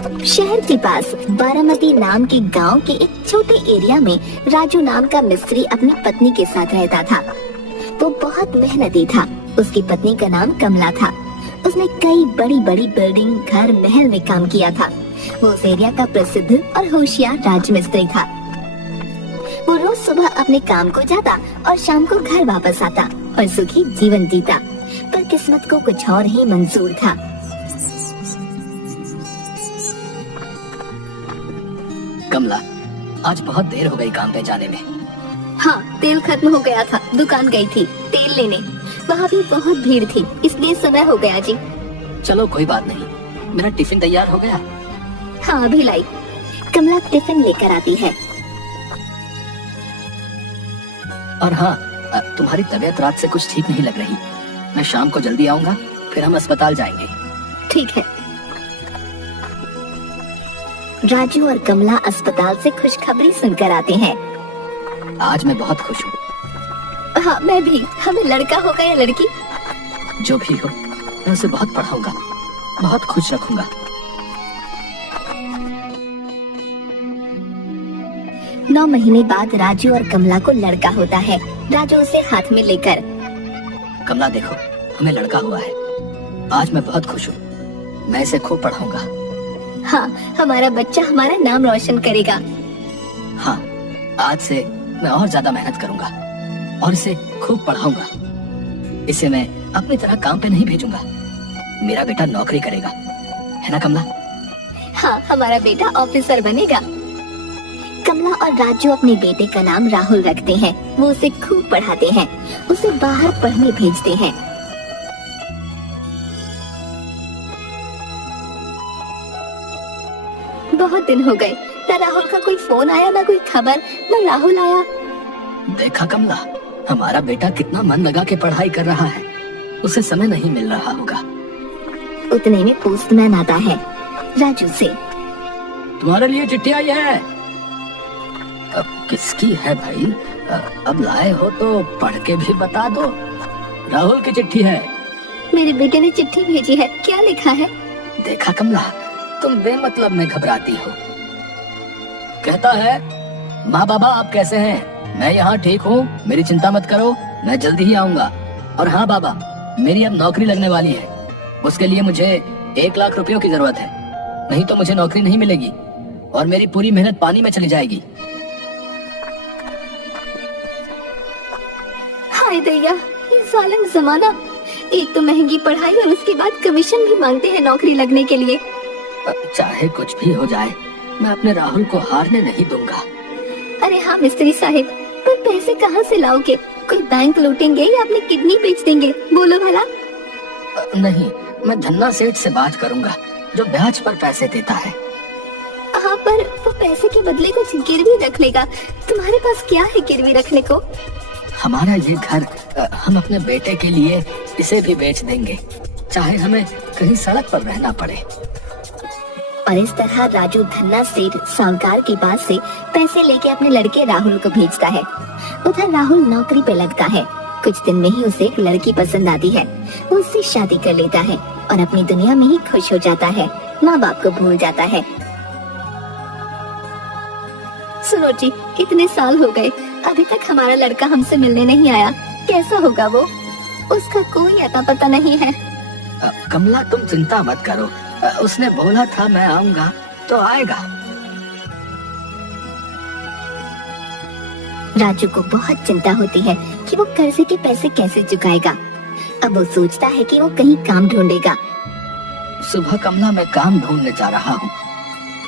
शहर के पास बारामती नाम के गांव के एक छोटे एरिया में राजू नाम का मिस्त्री अपनी पत्नी के साथ रहता था। वो बहुत मेहनती था। उसकी पत्नी का नाम कमला था। उसने कई बड़ी बड़ी बिल्डिंग, घर, महल में काम किया था। वो उस एरिया का प्रसिद्ध और होशियार राजमिस्त्री था। वो रोज सुबह अपने काम को जाता और शाम को घर वापस आता और सुखी जीवन जीता। पर किस्मत को कुछ और ही मंजूर था। कमला, आज बहुत देर हो गई काम पे जाने में। हाँ, तेल खत्म हो गया था। दुकान गई थी तेल लेने। वहाँ भी बहुत भीड़ थी, इसलिए समय हो गया जी। चलो कोई बात नहीं, मेरा टिफिन तैयार हो गया। हाँ, अभी लाई। कमला टिफिन लेकर आती है। और हाँ, तुम्हारी तबीयत रात से कुछ ठीक नहीं लग रही। मैं शाम को जल्दी आऊंगा, फिर हम अस्पताल जाएंगे। ठीक है। राजू और कमला अस्पताल से खुशखबरी सुनकर आते हैं। आज मैं बहुत खुश हूँ। हाँ, मैं भी। हमें लड़का होगा या लड़की? जो भी हो, मैं उसे बहुत पढ़ाऊंगा, बहुत खुश रखूंगा। नौ महीने बाद राजू और कमला को लड़का होता है। राजू उसे हाथ में लेकर, कमला देखो, हमें लड़का हुआ है। आज मैं बहुत खुश हूँ। मैं इसे खूब पढ़ाऊंगा। हाँ, हमारा बच्चा हमारा नाम रोशन करेगा। हाँ, आज से मैं और ज्यादा मेहनत करूंगा और इसे खूब पढ़ाऊंगा। इसे मैं अपनी तरह काम पे नहीं भेजूंगा। मेरा बेटा नौकरी करेगा, है ना कमला? हाँ, हमारा बेटा ऑफिसर बनेगा। कमला और राजू अपने बेटे का नाम राहुल रखते हैं। वो उसे खूब पढ़ाते हैं, उसे बाहर पढ़ने भेजते हैं। बहुत दिन हो गए, ना राहुल का कोई फोन आया, ना कोई खबर, ना राहुल आया। देखा कमला, हमारा बेटा कितना मन लगा के पढ़ाई कर रहा है। उसे समय नहीं मिल रहा होगा। उतने में पोस्टमैन आता है राजू से। तुम्हारे लिए चिट्ठी आई है। अब किसकी है भाई? अब लाए हो तो पढ़ के भी बता दो। राहुल की चिट्ठी है। मेरे बेटे ने चिट्ठी भेजी है। क्या लिखा है? देखा कमला, तुम बेमतलब में घबराती हो। कहता है, माँ बाबा आप कैसे हैं? मैं यहाँ ठीक हूँ, मेरी चिंता मत करो, मैं जल्दी ही आऊंगा। और हाँ बाबा, मेरी अब नौकरी लगने वाली है। उसके लिए मुझे 1 लाख रुपयों की जरूरत है, नहीं तो मुझे नौकरी नहीं मिलेगी और मेरी पूरी मेहनत पानी में चली जाएगी। हाय दैया, ये जालिम जमाना। एक तो महंगी पढ़ाई और उसके बाद कमीशन भी मांगते हैं नौकरी लगने के लिए। चाहे कुछ भी हो जाए, मैं अपने राहुल को हारने नहीं दूंगा। अरे हाँ मिस्त्री साहिब, पर पैसे कहाँ से लाओगे? कोई बैंक लूटेंगे या अपनी किडनी बेच देंगे? बोलो भला। नहीं, मैं धन्ना सेठ से बात करूंगा जो ब्याज पर पैसे देता है। हाँ, पर वो पैसे के बदले कुछ गिरवी रख लेगा। तुम्हारे पास क्या है गिरवी रखने को? हमारा ये घर हम अपने बेटे के लिए इसे भी बेच देंगे, चाहे हमें कहीं सड़क पर रहना पड़े। और इस तरह राजू धन्ना सेठ साहूकार के पास से पैसे लेके अपने लड़के राहुल को भेजता है। उधर राहुल नौकरी पे लगता है। कुछ दिन में ही उसे एक लड़की पसंद आती है। वो उससे शादी कर लेता है और अपनी दुनिया में ही खुश हो जाता है। माँ बाप को भूल जाता है। सुनो जी, इतने साल हो गए, अभी तक हमारा लड़का हमसे मिलने नहीं आया। कैसा होगा वो? उसका कोई अता पता नहीं है। कमला तुम चिंता मत करो, उसने बोला था मैं आऊंगा तो आएगा। राजू को बहुत चिंता होती है कि वो कर्जे के पैसे कैसे चुकाएगा। अब वो सोचता है कि वो कहीं काम ढूंढेगा। सुबह कमला, मैं काम ढूंढने जा रहा हूँ।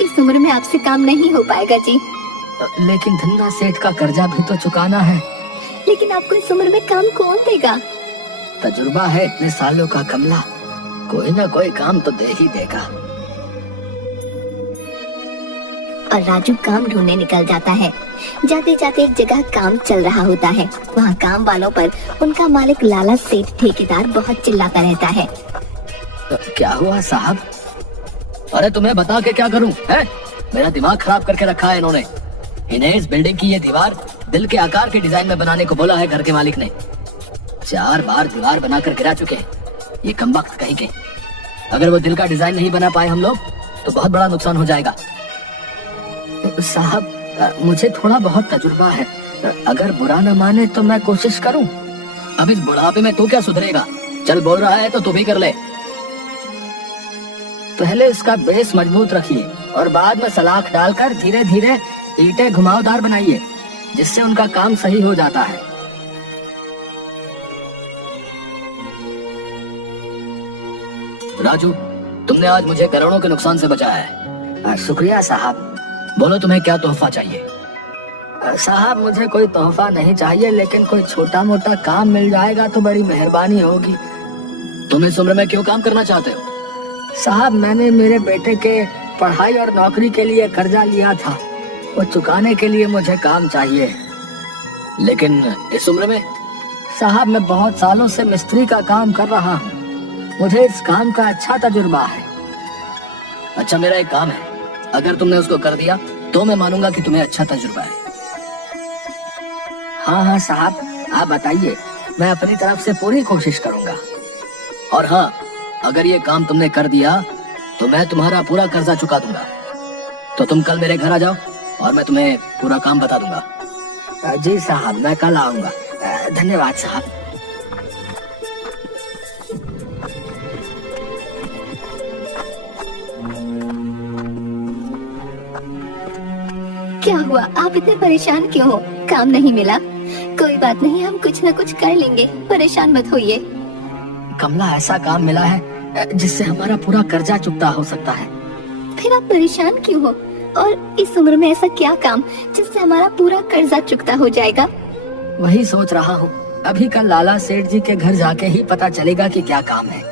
इस उम्र में आपसे काम नहीं हो पाएगा जी। लेकिन धन्ना सेठ का कर्जा भी तो चुकाना है। लेकिन आपको इस उम्र में काम कौन देगा? तजुर्बा है इतने सालों का कमला, कोई ना कोई काम तो दे ही देगा। और राजू काम ढूंढने निकल जाता है। जाते जाते एक जगह काम चल रहा होता है। वहाँ काम वालों पर उनका मालिक लाला सेठ ठेकेदार बहुत चिल्लाता रहता है। क्या हुआ साहब? अरे तुम्हें बता के क्या करूं, है? मेरा दिमाग खराब करके रखा है इन्होंने। इन्हें इस बिल्डिंग की ये दीवार दिल के आकार के डिजाइन में बनाने को बोला है घर के मालिक ने। 4 बार दीवार बनाकर गिरा चुके हैं ये कमबख्त कहीं के। अगर वो दिल का डिजाइन नहीं बना पाए हम लोग, तो बहुत बड़ा नुकसान हो जाएगा। साहब, मुझे थोड़ा बहुत तजुर्बा है, अगर बुरा न माने तो मैं कोशिश करूं। अब इस बुढ़ापे में तू क्या सुधरेगा? चल, बोल रहा है तो तू भी कर ले। पहले इसका बेस मजबूत रखिए और बाद में सलाख डालकर धीरे धीरे ईंटें घुमावदार बनाइए, जिससे उनका काम सही हो जाता है। राजू, तुमने आज मुझे करोड़ों के नुकसान से बचाया है। शुक्रिया साहब। बोलो, तुम्हें क्या तोहफा चाहिए? साहब, मुझे कोई तोहफा नहीं चाहिए, लेकिन कोई छोटा मोटा काम मिल जाएगा तो बड़ी मेहरबानी होगी। तुम इस उम्र में क्यों काम करना चाहते हो? साहब, मैंने मेरे बेटे के पढ़ाई और नौकरी के लिए कर्जा लिया था, वो चुकाने के लिए मुझे काम चाहिए। लेकिन इस उम्र में? साहब, मैं बहुत सालों से मिस्त्री का काम कर रहा हूँ, मुझे इस काम का अच्छा तजुर्बा है। अच्छा, मेरा एक काम है, अगर तुमने उसको कर दिया तो मैं मानूंगा कि तुम्हें अच्छा तजुर्बा है। हाँ हाँ साहब, आप बताइए, मैं अपनी तरफ से पूरी कोशिश करूंगा। और हाँ, अगर ये काम तुमने कर दिया तो मैं तुम्हारा पूरा कर्जा चुका दूंगा। तो तुम कल मेरे घर आ जाओ और मैं तुम्हें पूरा काम बता दूंगा। जी साहब, मैं कल आऊंगा। धन्यवाद साहब। क्या हुआ, आप इतने परेशान क्यों हो? काम नहीं मिला? कोई बात नहीं, हम कुछ न कुछ कर लेंगे, परेशान मत होइए। कमला, ऐसा काम मिला है जिससे हमारा पूरा कर्जा चुकता हो सकता है। फिर आप परेशान क्यों हो? और इस उम्र में ऐसा क्या काम जिससे हमारा पूरा कर्जा चुकता हो जाएगा? वही सोच रहा हूँ, अभी कल लाला सेठ जी के घर जाके ही पता चलेगा कि क्या काम है।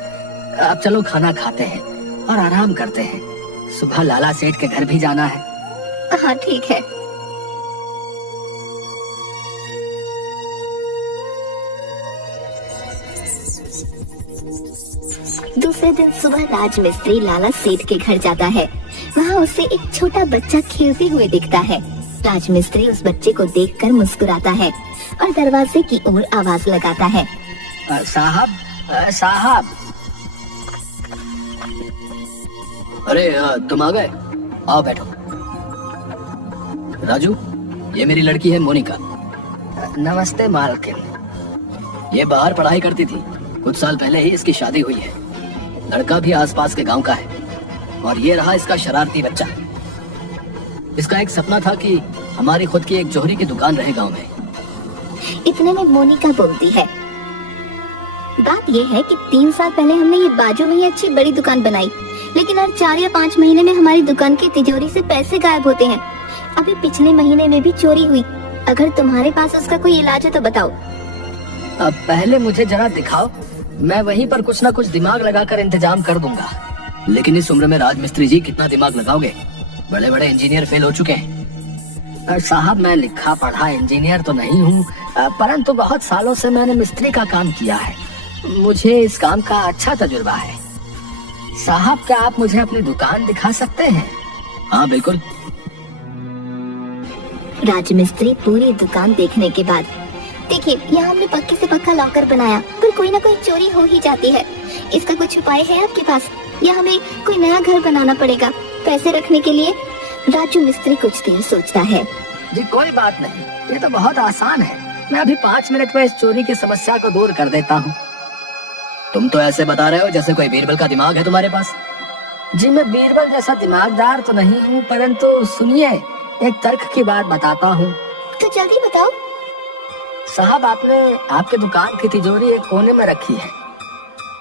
अब चलो खाना खाते हैं और आराम करते हैं, सुबह लाला सेठ के घर भी जाना है। हाँ ठीक है। दूसरे दिन सुबह राजमिस्त्री लाला सेठ के घर जाता है। वहाँ उसे एक छोटा बच्चा खेलते हुए दिखता है। राजमिस्त्री उस बच्चे को देखकर मुस्कुराता है और दरवाजे की ओर आवाज लगाता है। साहब, साहब। अरे तुम आ गए, आओ बैठो। राजू, ये मेरी लड़की है मोनिका। नमस्ते मालकिन। ये बाहर पढ़ाई करती थी, कुछ साल पहले ही इसकी शादी हुई है। लड़का भी आसपास के गांव का है और ये रहा इसका शरारती बच्चा। इसका एक सपना था कि हमारी खुद की एक जोहरी की दुकान रहे गांव में। इतने में मोनिका बोलती है, बात ये है कि 3 साल पहले हमने ये बाजू में ही अच्छी बड़ी दुकान बनाई, लेकिन हर 4 या 5 महीने में हमारी दुकान की तिजोरी से पैसे गायब होते हैं। अभी पिछले महीने में भी चोरी हुई। अगर तुम्हारे पास उसका कोई इलाज है तो बताओ। अब पहले मुझे जरा दिखाओ, मैं वहीं पर कुछ ना कुछ दिमाग लगाकर इंतजाम कर दूंगा। लेकिन इस उम्र में राजमिस्त्री जी कितना दिमाग लगाओगे? बड़े बड़े इंजीनियर फेल हो चुके हैं। साहब, मैं लिखा पढ़ा इंजीनियर तो नहीं हूँ, परंतु बहुत सालों से मैंने मिस्त्री का काम किया है, मुझे इस काम का अच्छा तजुर्बा है। साहब, क्या आप मुझे अपनी दुकान दिखा सकते हैं? हाँ बिल्कुल। राजमिस्त्री पूरी दुकान देखने के बाद, देखिए यहाँ हमने पक्के से पक्का लॉकर बनाया, पर कोई ना कोई चोरी हो ही जाती है। इसका कुछ उपाय है आपके पास, या हमें कोई नया घर बनाना पड़ेगा पैसे रखने के लिए? राजू मिस्त्री कुछ देर सोचता है। जी कोई बात नहीं, ये तो बहुत आसान है, मैं अभी 5 मिनट में इस चोरी की समस्या को दूर कर देता हूँ। तुम तो ऐसे बता रहे हो जैसे कोई बीरबल का दिमाग है तुम्हारे पास। जी मैं बीरबल जैसा दिमागदार तो नहीं हूँ, परंतु सुनिए, एक तर्क की बात बताता हूँ। तो जल्दी बताओ। साहब, आपने आपके दुकान की तिजोरी एक कोने में रखी है।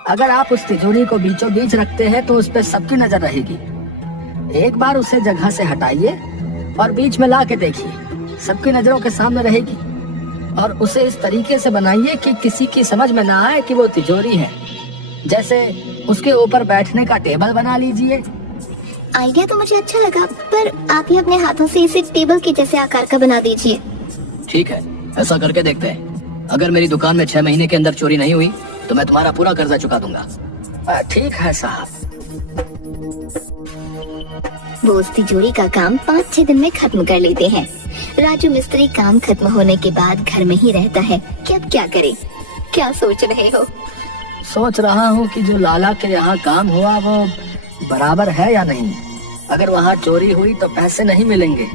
अगर आप उस तिजोरी को बीचों बीच रखते हैं तो उस पर सबकी नजर रहेगी। एक बार उसे जगह से हटाइए और बीच में ला के देखिए, सबकी नजरों के सामने रहेगी। और उसे इस तरीके से बनाइए कि किसी की समझ में ना आए कि वो तिजोरी है। जैसे उसके ऊपर बैठने का टेबल बना लीजिए। आइडिया तो मुझे अच्छा लगा, पर आप ही अपने हाथों से इसे टेबल के जैसे आकार का बना दीजिए। ठीक है, ऐसा करके देखते हैं। अगर मेरी दुकान में 6 महीने के अंदर चोरी नहीं हुई तो मैं तुम्हारा पूरा कर्जा चुका दूंगा। ठीक है साहब। वो उस तिजोरी का काम 5-6 दिन में खत्म कर लेते हैं। राजू मिस्त्री काम खत्म होने के बाद घर में ही रहता है कि अब क्या करे। क्या सोच रहे हो? सोच रहा हूँ कि जो लाला के यहाँ काम हुआ वो बराबर है या नहीं। अगर वहाँ चोरी हुई तो पैसे नहीं मिलेंगे,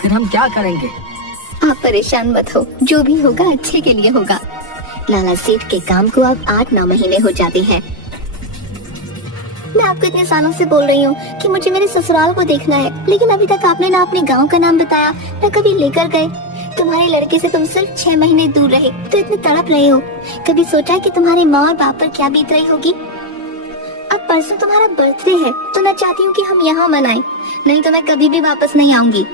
फिर हम क्या करेंगे? आप परेशान मत हो, जो भी होगा अच्छे के लिए होगा। लाला सेठ के काम को अब 8-9 महीने हो जाते हैं। मैं आपको इतने सालों से बोल रही हूँ कि मुझे मेरे ससुराल को देखना है, लेकिन अभी तक आपने ना अपने गांव का नाम बताया, ना कभी लेकर गए। तुम्हारे लड़के से तुम सिर्फ 6 महीने दूर रहे तो इतने तड़प रहे हो। कभी सोचा कि तुम्हारे माँ और बाप पर क्या बीत रही होगी? अब परसों तुम्हारा बर्थडे है तो मैं चाहती हूँ कि हम यहाँ मनाएं, नहीं तो मैं कभी भी वापस नहीं आऊंगी।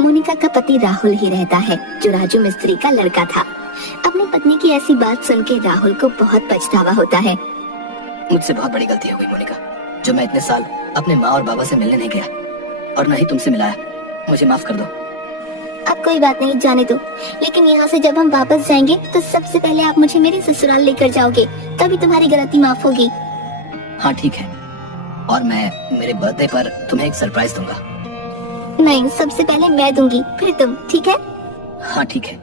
मोनिका का पति राहुल ही रहता है, जो राजू मिस्त्री का लड़का था। अपनी पत्नी की ऐसी बात सुन के राहुल को बहुत पछतावा होता है। मुझसे बहुत बड़ी गलती हो गई मोनिका, जो मैं इतने साल अपने माँ और बाबा से मिलने नहीं गया और न ही तुमसे मिलाया। मुझे माफ कर दो। अब कोई बात नहीं, जाने दो। लेकिन यहाँ से जब हम वापस जाएंगे तो सबसे पहले आप मुझे मेरे ससुराल लेकर जाओगे, तभी तुम्हारी गलती माफ होगी। हाँ ठीक है, और मैं मेरे बर्थडे पर तुम्हें एक सरप्राइज दूंगा। नहीं, सबसे पहले मैं दूंगी, फिर तुम, ठीक है? हाँ ठीक है।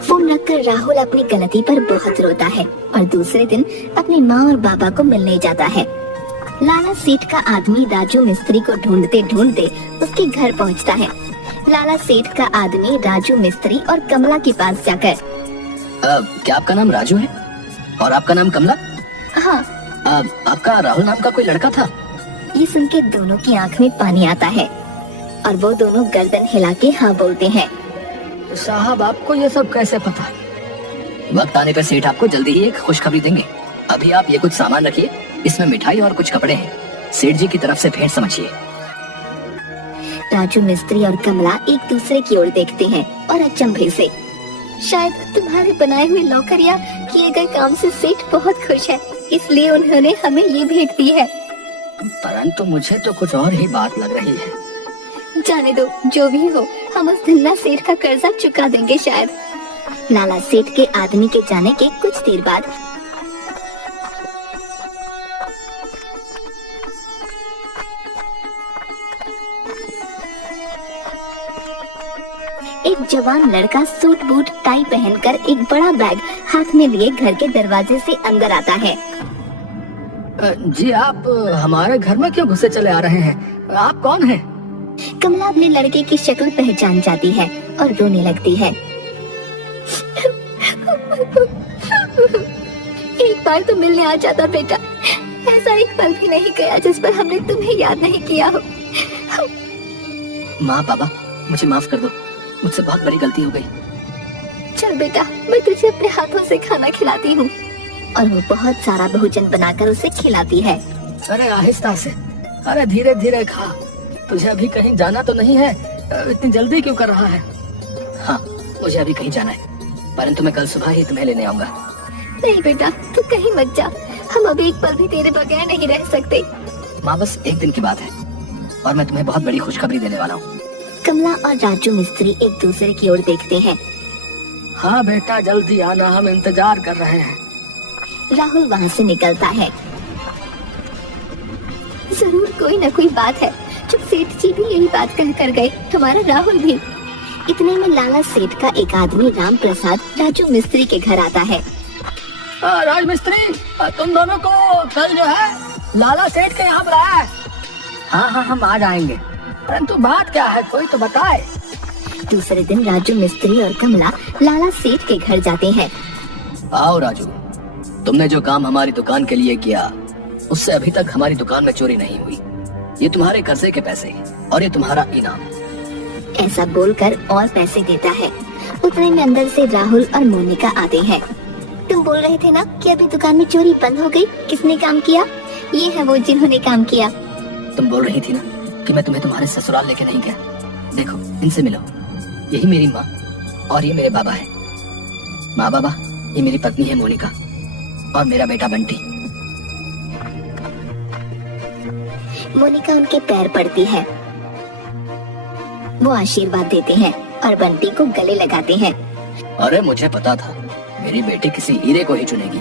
फोन रखकर राहुल अपनी गलती पर बहुत रोता है और दूसरे दिन अपनी माँ और बाबा को मिलने जाता है। लाला सेठ का आदमी राजू मिस्त्री को ढूंढते ढूंढते उसके घर पहुँचता है। लाला सेठ का आदमी राजू मिस्त्री और कमला के पास जाकर, क्या आपका नाम राजू है और आपका नाम कमला? हाँ। आपका राहुल नाम का कोई लड़का था? ये सुन के दोनों की आंख में पानी आता है और वो दोनों गर्दन हिला के हाँ बोलते हैं। साहब, आपको ये सब कैसे पता? वक्त आने पर सेठ आपको जल्दी ही एक खुशखबरी देंगे। अभी आप ये कुछ सामान रखिए, इसमें मिठाई और कुछ कपड़े हैं। सेठ जी की तरफ से भेंट समझिए। राजू मिस्त्री और कमला एक दूसरे की ओर देखते हैं और अचंभे से, शायद तुम्हारे बनाए हुए लॉकर या किए गए काम से सेठ बहुत खुश है, इसलिए उन्होंने हमें ये भेंट दी है। परंतु मुझे तो कुछ और ही बात लग रही है। जाने दो, जो भी हो, हम उस धन्ना सेठ का कर्जा चुका देंगे शायद। लाला सेठ के आदमी के जाने के कुछ देर बाद एक जवान लड़का सूट बूट टाई पहनकर एक बड़ा बैग हाथ में लिए घर के दरवाजे से अंदर आता है। जी, आप हमारे घर में क्यों घुसे चले आ रहे हैं? आप कौन हैं? कमला अपने लड़के की शक्ल पहचान जाती है और रोने लगती है। एक बार तो मिलने आ जाता बेटा, ऐसा एक पल भी नहीं गया जिस पर हमने तुम्हें याद नहीं किया हो। माँ बाबा, मुझे माफ कर दो, मुझसे बहुत बड़ी गलती हो गई। चल बेटा, मैं तुझे अपने हाथों से खाना खिलाती हूँ। और वो बहुत सारा भोजन बनाकर उसे खिलाती है। अरे आहिस्ता से, अरे धीरे धीरे खा। तुझे अभी कहीं जाना तो नहीं है? इतनी जल्दी क्यों कर रहा है? हाँ, मुझे अभी कहीं जाना है, परंतु मैं कल सुबह ही तुम्हें लेने आऊंगा। नहीं बेटा, तू कहीं मत जा, हम अभी एक पल भी तेरे बगैर नहीं रह सकते। माँ, बस एक दिन की बात है और मैं तुम्हें बहुत बड़ी खुशखबरी देने वाला हूँ। कमला और राजू मिस्त्री एक दूसरे की ओर देखते हैं। हाँ बेटा, जल्दी आना, हम इंतजार कर रहे हैं। राहुल वहाँ से निकलता है। जरूर कोई न कोई बात है, जब सेठ जी भी यही बात कह कर गए, हमारा राहुल भी। इतने में लाला सेठ का एक आदमी राम प्रसाद राजू मिस्त्री के घर आता है। राज मिस्त्री, तुम दोनों को कल जो है लाला सेठ के यहाँ बुलाया है। हाँ हाँ, हम आ जाएंगे, परंतु बात क्या है, कोई तो बताए। दूसरे दिन राजू मिस्त्री और कमला लाला सेठ के घर जाते हैं। आओ राजू, तुमने जो काम हमारी दुकान के लिए किया, उससे अभी तक हमारी दुकान में चोरी नहीं हुई। ये तुम्हारे कर्जे के पैसे और ये तुम्हारा इनाम। ऐसा बोलकर और पैसे देता है। उतने में अंदर से राहुल और मोनिका आते हैं। तुम बोल रहे थे ना कि अभी दुकान में चोरी बंद हो गई, किसने काम किया? ये है वो जिन्होंने काम किया। तुम बोल रही थी ना कि मैं तुम्हें तुम्हारे ससुराल लेके नहीं गया। देखो, इनसे मिलो, यही मेरी माँ और ये मेरे बाबा है। माँ बाबा, ये मेरी पत्नी है मोनिका और मेरा बेटा बंटी। मोनिका उनके पैर पड़ती है, वो आशीर्वाद देते हैं और बंटी को गले लगाते हैं। अरे मुझे पता था मेरी बेटी किसी हीरे को ही चुनेगी।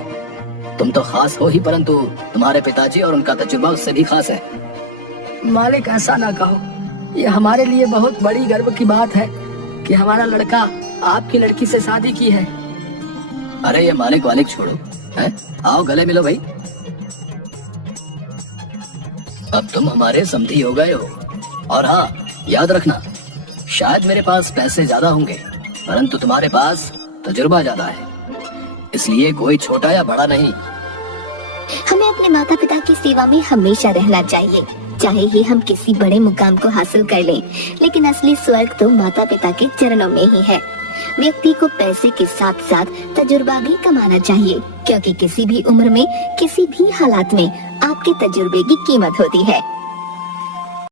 तुम तो खास हो ही, परंतु तुम्हारे पिताजी और उनका तजुर्बा उससे भी खास है। मालिक, ऐसा ना कहो, ये हमारे लिए बहुत बड़ी गर्व की बात है कि हमारा लड़का आपकी लड़की से शादी की है। अरे ये मालिक वालिक छोड़ो, हैं? आओ गले मिलो भाई। अब तुम हमारे समधी हो गए हो। और हाँ, याद रखना, शायद मेरे पास पैसे ज्यादा होंगे, परंतु तुम्हारे पास तजुर्बा ज्यादा है, इसलिए कोई छोटा या बड़ा नहीं। हमें अपने माता पिता की सेवा में हमेशा रहना चाहिए, चाहे ही हम किसी बड़े मुकाम को हासिल कर लें, लेकिन असली स्वर्ग तो माता पिता के चरणों में ही है। व्यक्ति को पैसे के साथ साथ तजुर्बा भी कमाना चाहिए, क्योंकि किसी भी उम्र में किसी भी हालात में आपके तजुर्बे की कीमत होती है।